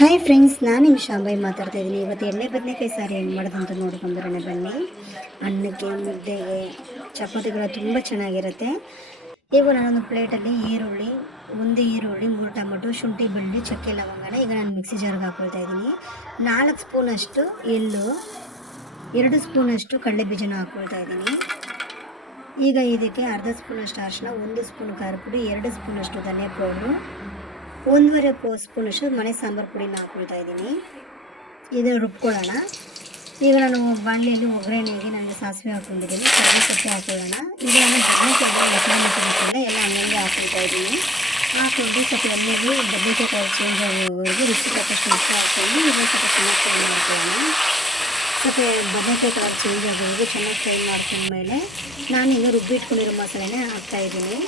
Hi friends, ನಾನು ನಿಮ್ಮ ಶಾಂಬಾಯಿ ಮಾತಾಡ್ತಾ ಇದ್ದೀನಿ. ಇವತ್ತು ಎಣ್ಣೆ ಬದನೆಕಾಯಿ ಸಾರು ಹೆಂಗೆ ಮಾಡೋದಂತ ನೋಡ್ಕೊಂಬರೋಣ ಬನ್ನಿ. ಅನ್ನಕ್ಕೆ, ಮುದ್ದೆಗೆ, ಚಪಾತಿಗಳ ತುಂಬ ಚೆನ್ನಾಗಿರುತ್ತೆ. ಈಗ ನಾನೊಂದು ಪ್ಲೇಟಲ್ಲಿ ಒಂದು ಈರುಳ್ಳಿ 3 ಟೊಮೊಟೊ, ಶುಂಠಿ, ಬೆಳ್ಳುಳ್ಳಿ, ಚಕ್ಕೆ, ಲವಂಗನ ಈಗ ನಾನು ಮಿಕ್ಸಿ ಜಾರ್ಗೆ ಹಾಕ್ಕೊಳ್ತಾ ಇದ್ದೀನಿ. 4 ಸ್ಪೂನಷ್ಟು ಎಳ್ಳು, 2 ಸ್ಪೂನಷ್ಟು ಕಡಲೆ ಬೀಜನ ಹಾಕ್ಕೊಳ್ತಾ ಇದ್ದೀನಿ. ಈಗ ಇದಕ್ಕೆ ಅರ್ಧ ಸ್ಪೂನಷ್ಟು ಅರಿಶಿನ, 1 ಸ್ಪೂನ್ ಖಾರ ಪುಡಿ, 2 ಸ್ಪೂನಷ್ಟು ಧನಿಯಾ ಪೌಡ್ರು, 1.5 ಸ್ಪೂನಷ್ಟು ಮನೆ ಸಾಂಬಾರು ಪುಡಿನ ಹಾಕ್ಕೊಳ್ತಾ ಇದ್ದೀನಿ. ಇದನ್ನು ರುಬ್ಕೊಳ್ಳೋಣ. ಈಗ ನಾನು ಬಾಣಲೆಯಲ್ಲಿ ಒಗ್ಗರಣೆಗೆ ನನಗೆ ಸಾಸಿವೆ ಹಾಕ್ಕೊಂಡಿದ್ದೀನಿ, ಕರಿಬೇವು ಹಾಕೊಳ್ಳೋಣ. ಈಗ ನಾನು ಬದನೆಕಾಯಿ ಮಸಾಲೆ ಎಲ್ಲ ಹಂಗೆ ಹಾಕ್ಕೊಳ್ತಾ ಇದ್ದೀನಿ. ಹಾಕ್ಕೊಂಡು ಸ್ವಲ್ಪ ಎಣ್ಣೆಗೆ ಬದನೆಕಾಯಿ ಕಲರ್ ಚೇಂಜ್ ಆಗೋವರೆಗೂ ರುಚಿ ತಕ್ಕಷ್ಟು ಉಪ್ಪು ಹಾಕ್ಕೊಂಡು ಈಗ ಸ್ವಲ್ಪ ಚೆನ್ನಾಗಿ ಫ್ರೈ ಮಾಡ್ಕೊಳ್ಳೋಣ. ಸ್ವಲ್ಪ ಬದನೆಕಾಯಿ ಕಲರ್ ಚೇಂಜ್ ಆಗೋವರೆಗೂ ಚೆನ್ನಾಗಿ ಫ್ರೈ ಮಾಡ್ಕೊಂಡ್ಮೇಲೆ ನಾನೀಗ ರುಬ್ಬಿಟ್ಕೊಂಡಿರೋ ಮಸಾಲೆನೇ ಹಾಕ್ತಾಯಿದ್ದೀನಿ.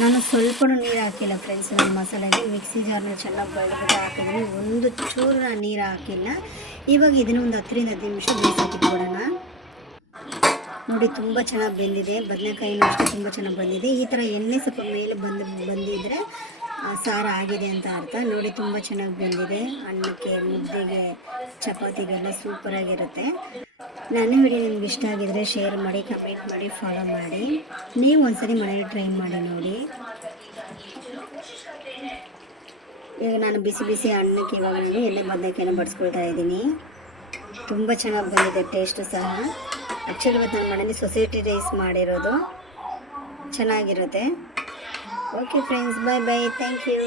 ನಾನು ಸ್ವಲ್ಪ ನೀರು ಹಾಕಿಲ್ಲ ಫ್ರೆಂಡ್ಸ್. ನಾನು ಮಸಾಲೆಗೆ ಮಿಕ್ಸಿ ಜಾರ್ನ ಚೆನ್ನಾಗಿ ಬಳ್ಬಿಟ್ಟು ಹಾಕಿದ್ದೀನಿ. ಒಂದು ಚೂರು ನಾನು ನೀರು ಹಾಕಿಲ್ಲ. ಇವಾಗ ಇದನ್ನು ಒಂದು 10ರಿಂದ 15 ನಿಮಿಷ ಬೇಯಿಸಿಟ್ಬಿಡೋಣ. ನೋಡಿ, ತುಂಬ ಚೆನ್ನಾಗಿ ಬೆಂದಿದೆ. ಬದನೆಕಾಯಿನೂ ಅಷ್ಟೇ ತುಂಬ ಚೆನ್ನಾಗಿ ಬಂದಿದೆ. ಈ ಥರ ಎಣ್ಣೆ ಸ್ವಲ್ಪ ಮೇಲೆ ಬಂದಿದ್ದರೆ ಸಾರು ಆಗಿದೆ ಅಂತ ಅರ್ಥ. ನೋಡಿ, ತುಂಬ ಚೆನ್ನಾಗಿ ಬೆಂದಿದೆ. ಅನ್ನಕ್ಕೆ, ಮುದ್ದೆಗೆ, ಚಪಾತಿಗೆಲ್ಲ ಸೂಪರಾಗಿರುತ್ತೆ. ನನ್ನ ವಿಡಿಯೋ ನಿಮ್ಗೆ ಇಷ್ಟ ಆಗಿದರೆ ಶೇರ್ ಮಾಡಿ, ಕಮೆಂಟ್ ಮಾಡಿ, ಫಾಲೋ ಮಾಡಿ. ನೀವು ಒಂದ್ಸರಿ ಮನೇಲಿ ಟ್ರೈ ಮಾಡಿ ನೋಡಿ. ಈಗ ನಾನು ಬಿಸಿ ಬಿಸಿ ಅನ್ನಕ್ಕೆ ಇವಾಗ ನಾನು ಎಣ್ಣೆ ಬದನೆಕಾಯಿನ ಬಡಿಸ್ಕೊಳ್ತಾ ಇದ್ದೀನಿ. ತುಂಬ ಚೆನ್ನಾಗಿ ಬಂದಿದೆ ಟೇಸ್ಟು ಸಹ. ಆ್ಯಕ್ಚುಲಿ ಇವತ್ತು ನನ್ನ ಮನೇಲಿ ಸೊಸೈಟಿ ರೈಸ್ ಮಾಡಿರೋದು. ಚೆನ್ನಾಗಿರುತ್ತೆ. Okay friends, bye bye, thank you.